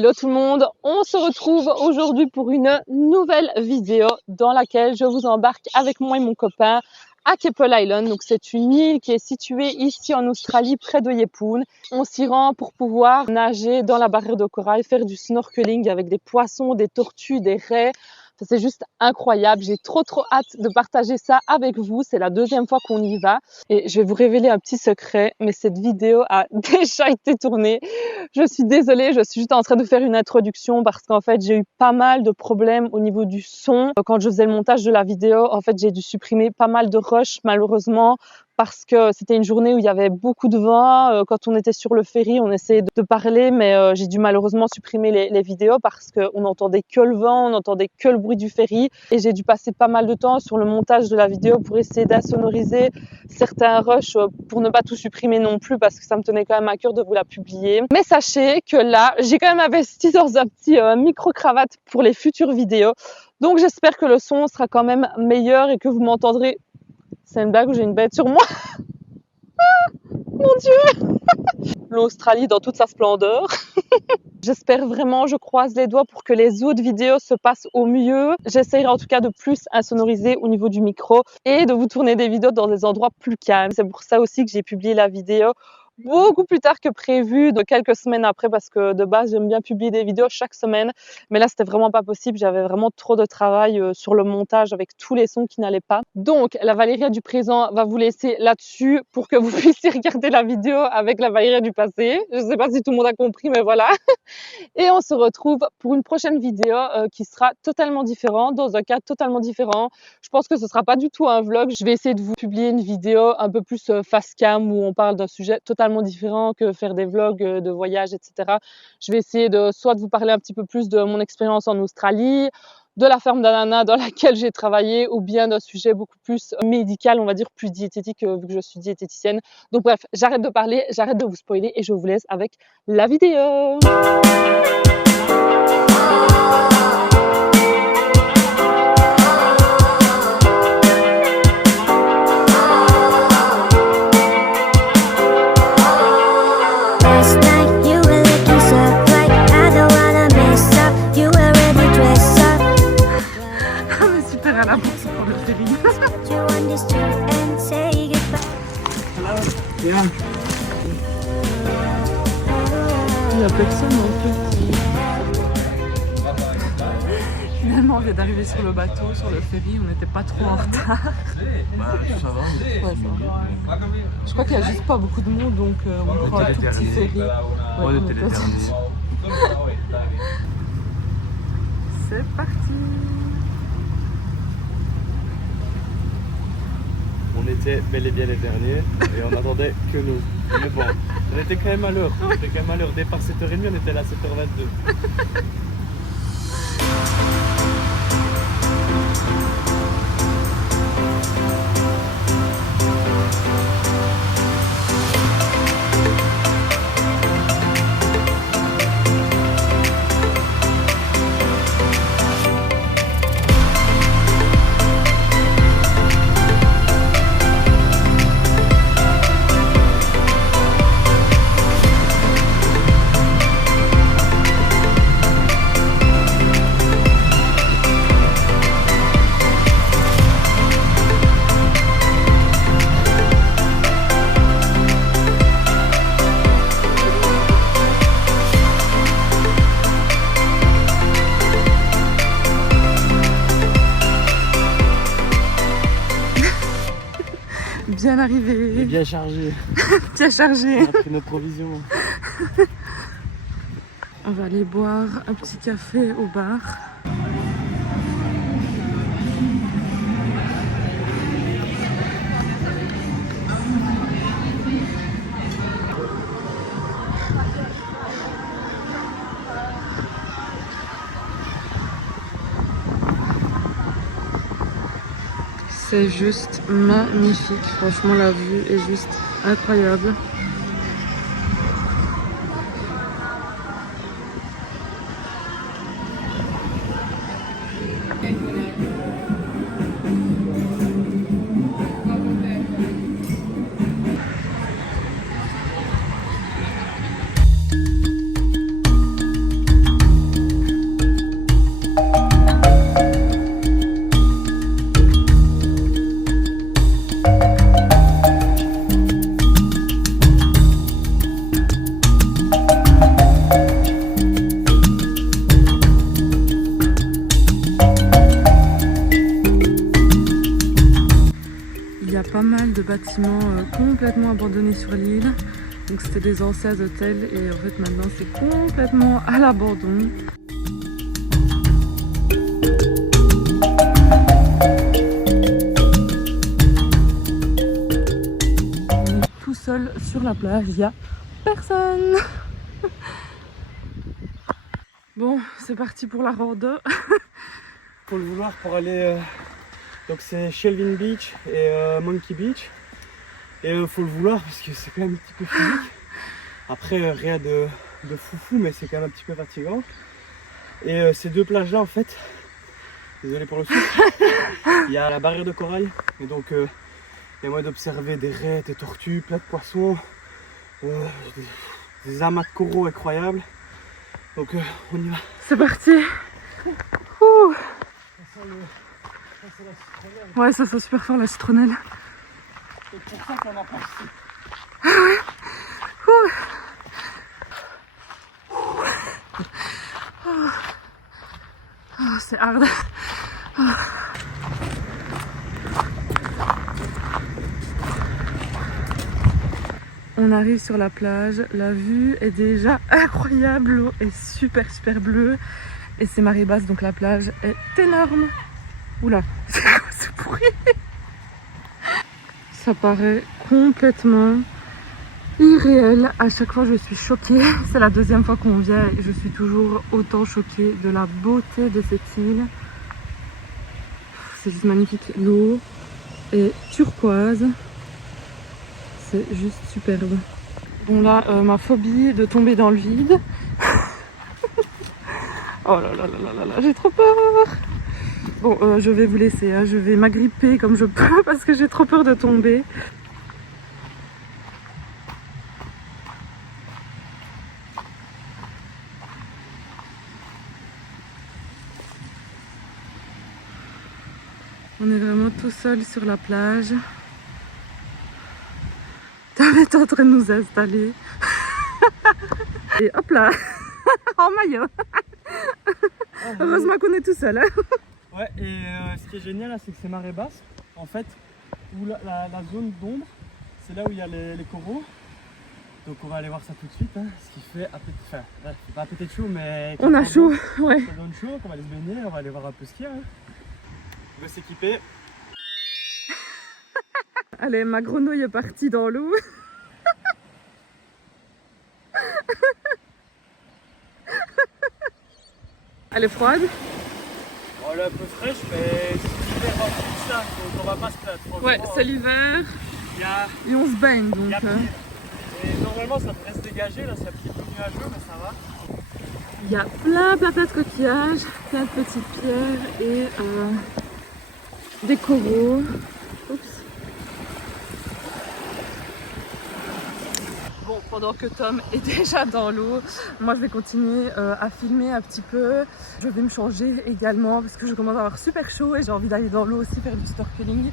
Hello tout le monde, on se retrouve aujourd'hui pour une nouvelle vidéo dans laquelle je vous embarque avec moi et mon copain à Keppel Island. Donc c'est une île qui est située ici en Australie près de Yeppoon. On s'y rend pour pouvoir nager dans la barrière de corail, faire du snorkeling avec des poissons, des tortues, des raies. C'est juste incroyable. J'ai trop hâte de partager ça avec vous. C'est la deuxième fois qu'on y va. Et je vais vous révéler un petit secret, mais cette vidéo a déjà été tournée. Je suis désolée, je suis juste en train de faire une introduction parce qu'en fait, j'ai eu pas mal de problèmes au niveau du son. Quand je faisais le montage de la vidéo, en fait, j'ai dû supprimer pas mal de rushs, malheureusement, parce que c'était une journée où il y avait beaucoup de vent. Quand on était sur le ferry, on essayait de parler, mais j'ai dû malheureusement supprimer les vidéos parce qu'on n'entendait que le vent, on n'entendait que le bruit du ferry. Et j'ai dû passer pas mal de temps sur le montage de la vidéo pour essayer d'insonoriser certains rushs pour ne pas tout supprimer non plus parce que ça me tenait quand même à cœur de vous la publier. Mais sachez que là, j'ai quand même investi dans un petit micro-cravate pour les futures vidéos. Donc j'espère que le son sera quand même meilleur et que vous m'entendrez. C'est une blague ou j'ai une bête sur moi? Mon Dieu! L'Australie dans toute sa splendeur. J'espère vraiment, je croise les doigts pour que les autres vidéos se passent au mieux. J'essaierai en tout cas de plus insonoriser au niveau du micro et de vous tourner des vidéos dans des endroits plus calmes. C'est pour ça aussi que j'ai publié la vidéo beaucoup plus tard que prévu, de quelques semaines après, parce que de base j'aime bien publier des vidéos chaque semaine, mais là c'était vraiment pas possible, j'avais vraiment trop de travail sur le montage avec tous les sons qui n'allaient pas. Donc la Valéria du présent va vous laisser là-dessus pour que vous puissiez regarder la vidéo avec la Valéria du passé. Je sais pas si tout le monde a compris, mais voilà. Et on se retrouve pour une prochaine vidéo qui sera totalement différente, dans un cadre totalement différent. Je pense que ce sera pas du tout un vlog. Je vais essayer de vous publier une vidéo un peu plus face cam où on parle d'un sujet totalement différent que faire des vlogs de voyage, etc. Je vais essayer de soit de vous parler un petit peu plus de mon expérience en Australie, de la ferme d'ananas dans laquelle j'ai travaillé, ou bien d'un sujet beaucoup plus médical, on va dire plus diététique, vu que je suis diététicienne. Donc bref, j'arrête de parler, j'arrête de vous spoiler et je vous laisse avec la vidéo. À la bourse pour le ferry. Il n'y a personne en fait. Finalement on vient d'arriver sur le bateau, sur le ferry, on n'était pas trop en retard. Bah ça va. Ouais, ça va. Je crois qu'il n'y a juste pas beaucoup de monde, donc on prend un tout petit ferry. Ouais, on était les derniers. C'est parti. On était bel et bien les derniers et on attendait que nous. Mais bon, on était quand même à l'heure. On était quand même à l'heure. Départ 7h30, on était là à 7h22. Bien arrivé. Et bien chargé. Bien chargé. On a pris nos provisions. On va aller boire un petit café au bar. C'est juste magnifique, franchement la vue est juste incroyable. a pas mal de bâtiments complètement abandonnés sur l'île. Donc c'était des anciens hôtels et en fait maintenant c'est complètement à l'abandon. On est tout seul sur la plage, il n'y a personne. Bon, c'est parti pour la rando. Faut le vouloir pour aller. Donc c'est Shelvin Beach et Monkey Beach. Et faut le vouloir parce que c'est quand même un petit peu physique. Après rien de foufou, mais c'est quand même un petit peu fatigant. Et ces deux plages là en fait, désolé pour le son, il y a la barrière de corail. Et donc il y a moyen d'observer des raies, des tortues, plein de poissons, des amas de coraux incroyables. Donc on y va. C'est parti. Ouh. Ouais, ça sent super fort la citronnelle. C'est pour ça qu'on a pas. Ah ouais. Ouh. Oh, c'est hard. Oh. On arrive sur la plage, la vue est déjà incroyable, l'eau est super bleue et c'est marée basse donc la plage est énorme. Oula, c'est quoi ce bruit? Ça paraît complètement irréel. À chaque fois je suis choquée. C'est la deuxième fois qu'on vient et je suis toujours autant choquée de la beauté de cette île. C'est juste magnifique. L'eau est turquoise. C'est juste superbe. Bon là, ma phobie de tomber dans le vide. Oh là là là là là, j'ai trop peur. Bon, je vais vous laisser, hein. Je vais m'agripper comme je peux parce que j'ai trop peur de tomber. On est vraiment tout seul sur la plage. Tom est en train de nous installer. Et hop là, en maillot. Heureusement qu'on est tout seul. Hein. Ouais, et ce qui est génial là, c'est que c'est marée basse. En fait, où la zone d'ombre, c'est là où il y a les coraux. Donc on va aller voir ça tout de suite. Hein, ce qui fait un peu, enfin, c'est pas un peu de chaud, mais on a chaud, ouais. Ça donne chaud, on va aller se baigner, on va aller voir un peu ce qu'il y a. Hein. On va s'équiper. Allez, ma grenouille est partie dans l'eau. Elle est froide. Oh, elle est un peu fraîche, mais c'est l'hiver en plus là, donc on va pas se plaindre. Ouais, c'est l'hiver. Et on se baigne donc. Et normalement ça devrait se dégager, là c'est un petit peu nuageux, mais ça va. Il y a plein de coquillages, plein de petites pierres et des coraux. Oups. Bon, pendant que Tom est déjà dans l'eau, moi je vais continuer à filmer un petit peu. Je vais me changer également parce que je commence à avoir super chaud et j'ai envie d'aller dans l'eau aussi faire du snorkeling.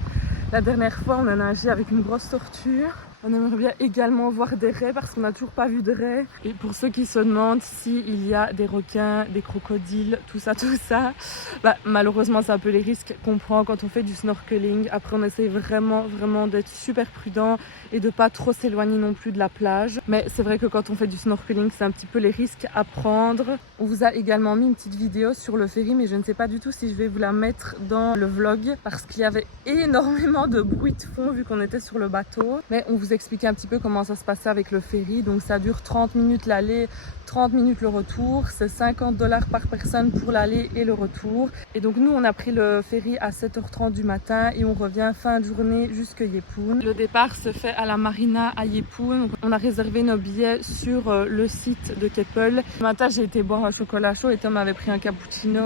La dernière fois, on a nagé avec une grosse tortue. On aimerait bien également voir des raies parce qu'on n'a toujours pas vu de raies. Et pour ceux qui se demandent s'il y a des requins, des crocodiles, tout ça, bah, malheureusement c'est un peu les risques qu'on prend quand on fait du snorkeling. Après on essaye vraiment d'être super prudent et de pas trop s'éloigner non plus de la plage. Mais c'est vrai que quand on fait du snorkeling, c'est un petit peu les risques à prendre. On vous a également mis une petite vidéo sur le ferry, mais je ne sais pas du tout si je vais vous la mettre dans le vlog parce qu'il y avait énormément de bruit de fond vu qu'on était sur le bateau. Mais on vous expliquer un petit peu comment ça se passait avec le ferry. Donc ça dure 30 minutes l'aller, 30 minutes le retour. C'est 50 $ par personne pour l'aller et le retour. Et donc nous on a pris le ferry à 7h30 du matin et on revient fin de journée jusqu'à Yeppoon. Le départ se fait à la marina à Yeppoon. Donc, on a réservé nos billets sur le site de Keppel. Ce matin j'ai été boire un chocolat chaud et Tom avait pris un cappuccino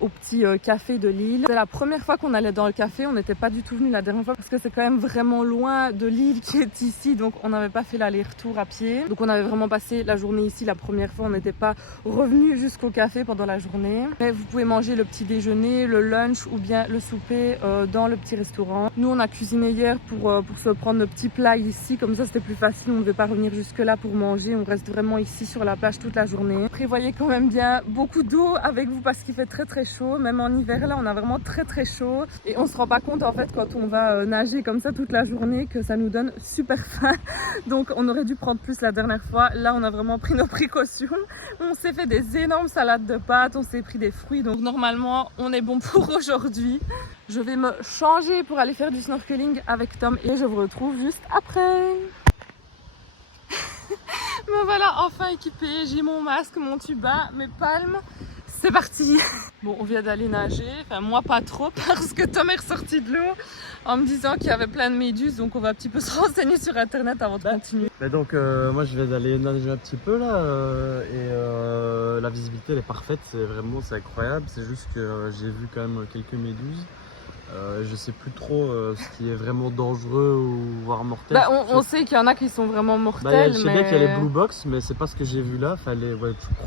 au petit café de l'île. C'est la première fois qu'on allait dans le café, on n'était pas du tout venu la dernière fois parce que c'est quand même vraiment loin de l'île qui est ici, donc on n'avait pas fait l'aller-retour à pied. Donc on avait vraiment passé la journée ici la première fois, on n'était pas revenu jusqu'au café pendant la journée. Mais vous pouvez manger le petit déjeuner, le lunch ou bien le souper dans le petit restaurant. Nous on a cuisiné hier pour se prendre nos petits plats ici, comme ça c'était plus facile, on ne devait pas revenir jusque là pour manger, on reste vraiment ici sur la plage toute la journée. Prévoyez quand même bien beaucoup d'eau avec vous parce qu'il fait très chaud, même en hiver là on a vraiment très chaud et on se rend pas compte en fait quand on va nager comme ça toute la journée que ça nous donne super faim. Donc on aurait dû prendre plus la dernière fois. Là on a vraiment pris nos précautions. On s'est fait des énormes salades de pâtes, on s'est pris des fruits, donc normalement on est bon pour aujourd'hui. Je vais me changer pour aller faire du snorkeling avec Tom et je vous retrouve juste après. Me voilà enfin équipée, j'ai mon masque, mon tuba, mes palmes, c'est parti. Bon, on vient d'aller nager, enfin moi pas trop parce que Tom est ressorti de l'eau en me disant qu'il y avait plein de méduses, donc on va un petit peu se renseigner sur internet avant de continuer. Donc moi je vais d'aller nager un petit peu là et la visibilité elle est parfaite, c'est incroyable, c'est juste que j'ai vu quand même quelques méduses. Je sais plus trop ce qui est vraiment dangereux ou voire mortel. Bah, on sait qu'il y en a qui sont vraiment mortels. Je sais bien qu'il y a les blue box, mais c'est pas ce que j'ai vu là. Enfin,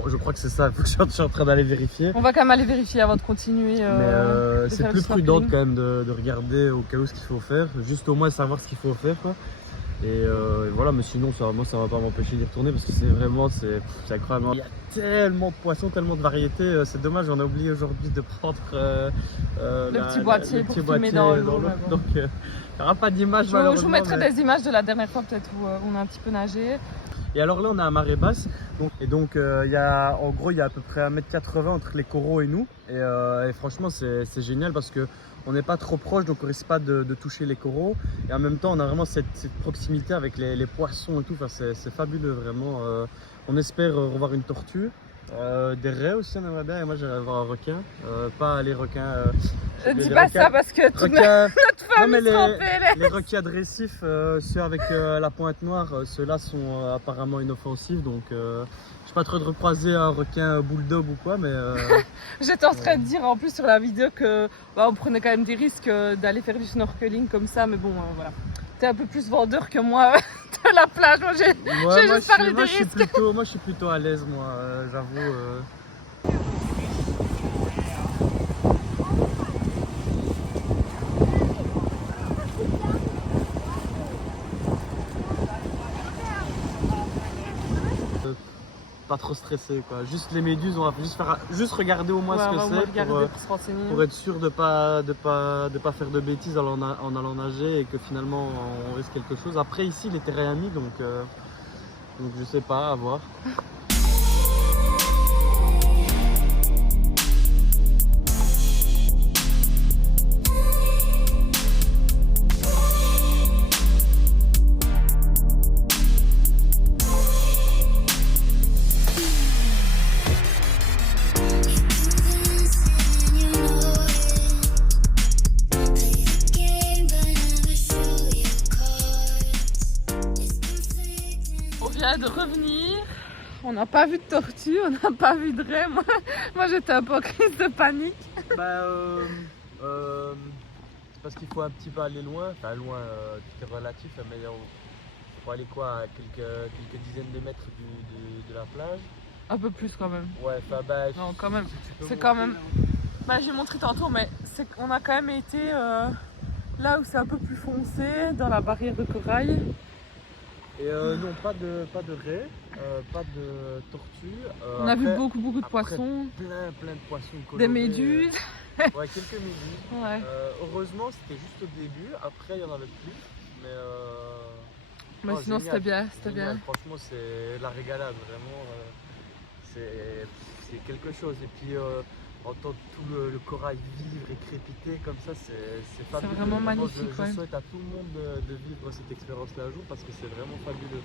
je crois que c'est ça. Faut que je suis en train d'aller vérifier. On va quand même aller vérifier avant de continuer. Mais c'est plus prudent quand même de regarder au cas où ce qu'il faut faire, juste au moins savoir ce qu'il faut faire, quoi. Et voilà, mais sinon moi ça va pas m'empêcher d'y retourner parce que c'est incroyable. Il y a tellement de poissons, tellement de variétés, c'est dommage, on a oublié aujourd'hui de prendre le petit boîtier pour filmer dans l'eau. Donc il n'y aura pas d'image malheureusement. Je vous mettrai des images de la dernière fois peut-être où on a un petit peu nagé. Et alors là on est à marée basse, donc il y a en gros il y a à peu près 1,80 m entre les coraux et nous. Et franchement c'est génial parce que on n'est pas trop proche, donc on risque pas de toucher les coraux. Et en même temps, on a vraiment cette proximité avec les poissons et tout. Enfin, c'est fabuleux, vraiment. On espère revoir une tortue. Des raies aussi, on aimerait bien. Et moi, j'aimerais voir un requin. Pas les requins. Dis pas requins, ça parce que notre famille les requins de récif, ceux avec la pointe noire, ceux-là sont apparemment inoffensifs. Donc, je sais pas trop de recroiser un requin bulldog ou quoi, mais. J'étais en train de dire en plus sur la vidéo que on prenait quand même des risques d'aller faire du snorkeling comme ça, mais bon, voilà. T'es un peu plus vendeur que moi de la plage. Moi, j'ai juste parlé des risques. Moi, je suis plutôt à l'aise, moi, j'avoue. Pas trop stressé, quoi. Juste les méduses, on va juste regarder au moins ce que c'est pour être sûr de pas faire de bêtises en allant nager et que finalement on risque quelque chose. Après ici il était réami, donc je sais pas, à voir. De revenir, on n'a pas vu de tortue, on n'a pas vu de raie. Moi j'étais un peu en crise de panique. C'est parce qu'il faut un petit peu aller loin, enfin loin, tout est relatif, mais il faut aller quoi, à quelques dizaines de mètres de la plage. Un peu plus quand même. Ouais, enfin non, quand même. C'est quand même. J'ai montré tantôt, mais on a quand même été là où c'est un peu plus foncé, dans la barrière de corail. Et non, pas de raie, pas de tortue. On a vu beaucoup de poissons. Plein de poissons colorés. Des méduses. Ouais, quelques méduses. Ouais. Heureusement, c'était juste au début. Après, il y en avait plus. Mais sinon, génial. C'était bien. Franchement, c'est la régalade. Vraiment, c'est quelque chose. Et puis, entendre tout le corail vivre et crépiter comme ça, c'est fabuleux. C'est vraiment magnifique. Je souhaite à tout le monde de vivre cette expérience-là un jour parce que c'est vraiment fabuleux.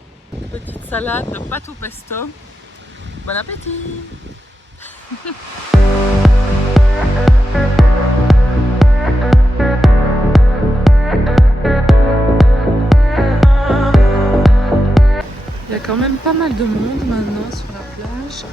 Petite salade de pâte au pesto. Bon appétit. Il y a quand même pas mal de monde maintenant sur la plage.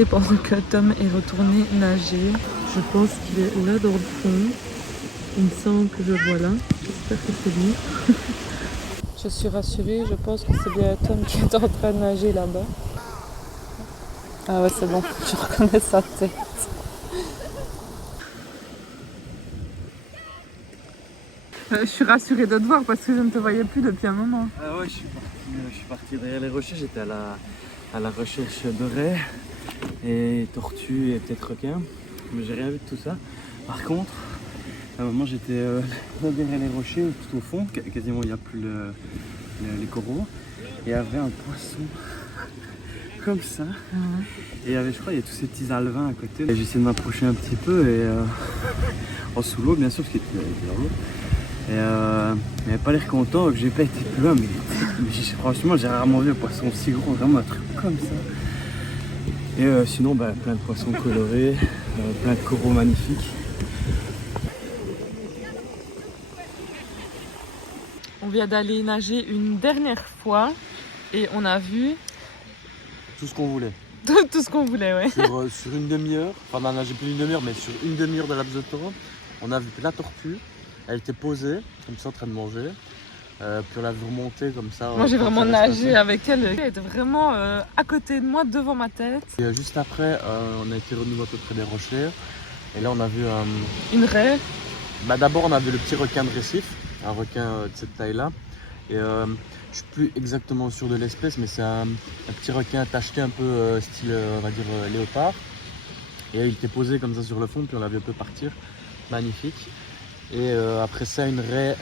rentrer pendant que Tom est retourné nager. Je pense qu'il est là dans le fond. Il me semble que je vois là. J'espère que c'est lui. Je suis rassurée, je pense que c'est bien Tom qui est en train de nager là-bas. Ah ouais, c'est bon, je reconnais sa tête. Je suis rassurée de te voir parce que je ne te voyais plus depuis un moment. Ah ouais, je suis parti derrière les rochers, j'étais à la recherche de raies et tortues et peut-être requins. Mais j'ai rien vu de tout ça. Par contre, à un moment j'étais derrière les rochers, tout au fond, quasiment il n'y a plus les coraux. Et il y avait un poisson comme ça. Et il y avait, je crois, il y a tous ces petits alevins à côté. J'ai essayé de m'approcher un petit peu et en sous l'eau bien sûr, parce qu'il était dans l'eau. Et il n'avait pas l'air content, que j'ai pas été plus loin, mais franchement j'ai rarement vu un poisson aussi gros, vraiment un truc comme ça. Et sinon plein de poissons colorés, plein de coraux magnifiques. On vient d'aller nager une dernière fois et on a vu tout ce qu'on voulait. tout ce qu'on voulait, ouais. Sur une demi-heure, enfin on a nagé plus d'une demi-heure, mais sur une demi-heure de laps de temps, on a vu la tortue. Elle était posée, comme ça en train de manger. Puis on l'a vu remonter comme ça. Moi j'ai vraiment nagé avec elle. Elle était vraiment à côté de moi, devant ma tête. Et juste après, on a été renouveau à peu près des rochers. Et là on a vu une raie. D'abord on a vu le petit requin de récif, un requin de cette taille-là. Et je suis plus exactement sûr de l'espèce, mais c'est un petit requin tacheté un peu style, on va dire, léopard. Et il était posé comme ça sur le fond, puis on l'a vu un peu partir. Magnifique. Et après ça, une raie,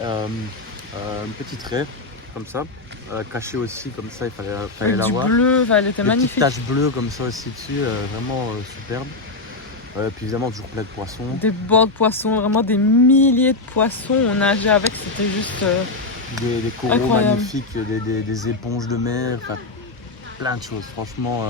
une petite raie, comme ça, cachée aussi, comme ça, il fallait la voir. Du bleu, elle était magnifique. Des petites taches bleues comme ça aussi dessus, vraiment superbe. Puis évidemment, toujours plein de poissons. Des bancs de poissons, vraiment des milliers de poissons. On nageait avec, c'était juste des coraux incroyable. Magnifiques, des éponges de mer, enfin, plein de choses. Franchement,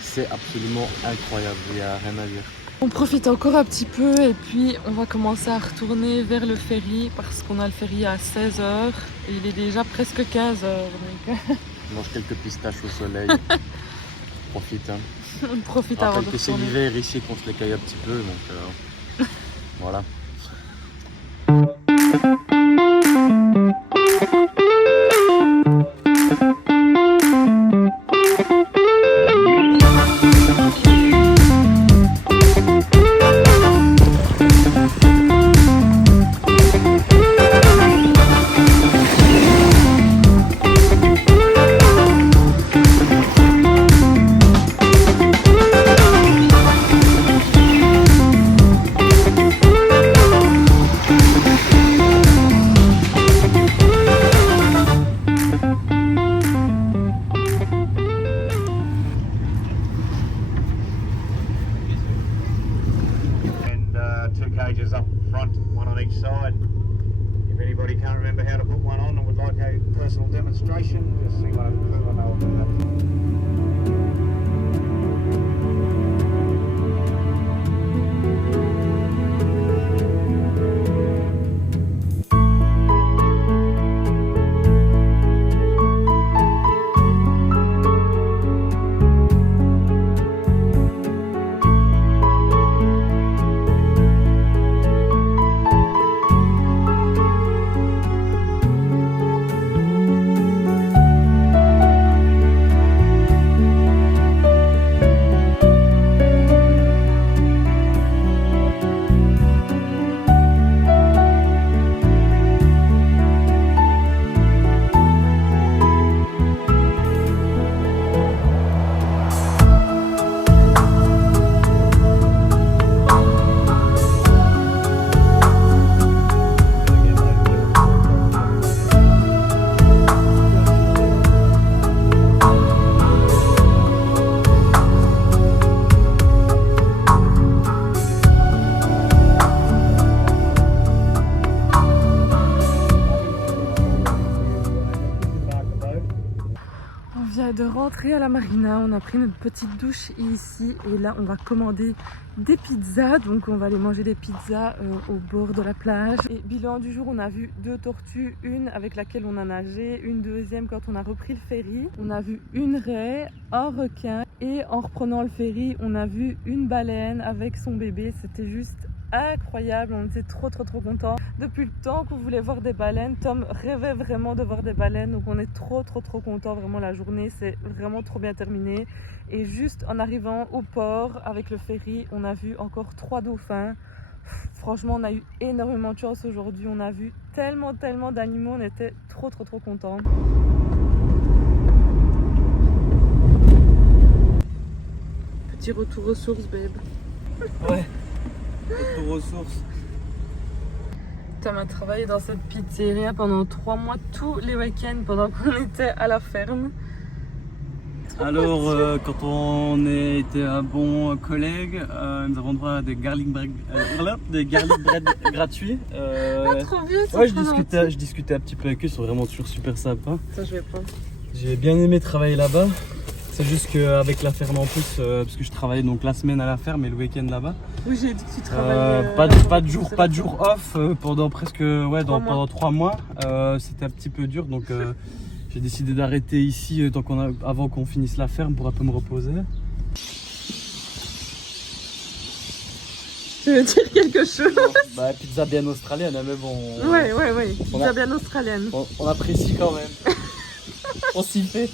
c'est absolument incroyable, il n'y a rien à dire. On profite encore un petit peu et puis on va commencer à retourner vers le ferry parce qu'on a le ferry à 16h et il est déjà presque 15h. Donc... On mange quelques pistaches au soleil. Profite. Hein. On profite avant de retourner. c'est l'hiver ici qu'on se les caille un petit peu. Donc voilà. Cages up front, one on each side. If anybody can't remember how to put one on and would like a personal demonstration, just see one of them. I know about that. De rentrer à la marina, on a pris notre petite douche ici et là on va commander des pizzas, donc on va aller manger des pizzas au bord de la plage. Et bilan du jour, on a vu 2 tortues, une avec laquelle on a nagé, une deuxième quand on a repris le ferry. On a vu une raie, un requin Et en reprenant le ferry, on a vu une baleine avec son bébé. C'était juste incroyable, on était trop contents. Depuis le temps qu'on voulait voir des baleines, Tom rêvait vraiment de voir des baleines, donc on est trop contents. Vraiment, la journée c'est vraiment trop bien terminé. Et juste en arrivant au port avec le ferry, on a vu encore 3 dauphins. Franchement, on a eu énormément de chance aujourd'hui, on a vu tellement d'animaux, on était trop contents. Petit retour aux sources, babe. Ouais, retour aux sources. Tom a travaillé dans cette pizzeria pendant 3 mois, tous les week-ends pendant qu'on était à la ferme. Alors, quand on était un bon collègue, nous avons droit à des garlic bread, gratuits. Trop bien, ça. Ouais, je discutais un petit peu avec eux, ils sont vraiment toujours super sympas. Ça, je vais pas. J'ai bien aimé travailler là-bas. C'est juste qu'avec la ferme en plus, parce que je travaillais donc la semaine à la ferme et le week-end là-bas. Oui, j'ai dit que tu travaillais. Pas de jour off pendant presque pendant 3 mois. C'était un petit peu dur, donc j'ai décidé d'arrêter ici avant qu'on finisse la ferme pour un peu me reposer. Tu veux dire quelque chose? Bah, pizza bien australienne, hein, mais bon. Ouais. Pizza bien australienne. On apprécie quand même. On s'y fait.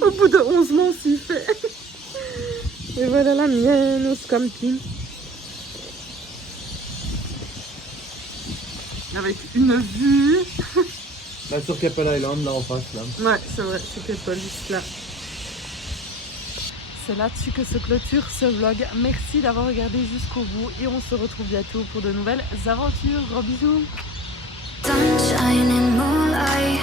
Au bout de 11 mois, on s'y fait. Et voilà la mienne au camping. Avec une vue. Là sur Keppel Island, là en face, là. Ouais, c'est vrai, c'était pas juste là. C'est là-dessus que se clôture ce vlog. Merci d'avoir regardé jusqu'au bout et on se retrouve bientôt pour de nouvelles aventures. Gros bisous. Sunshine and moonlight.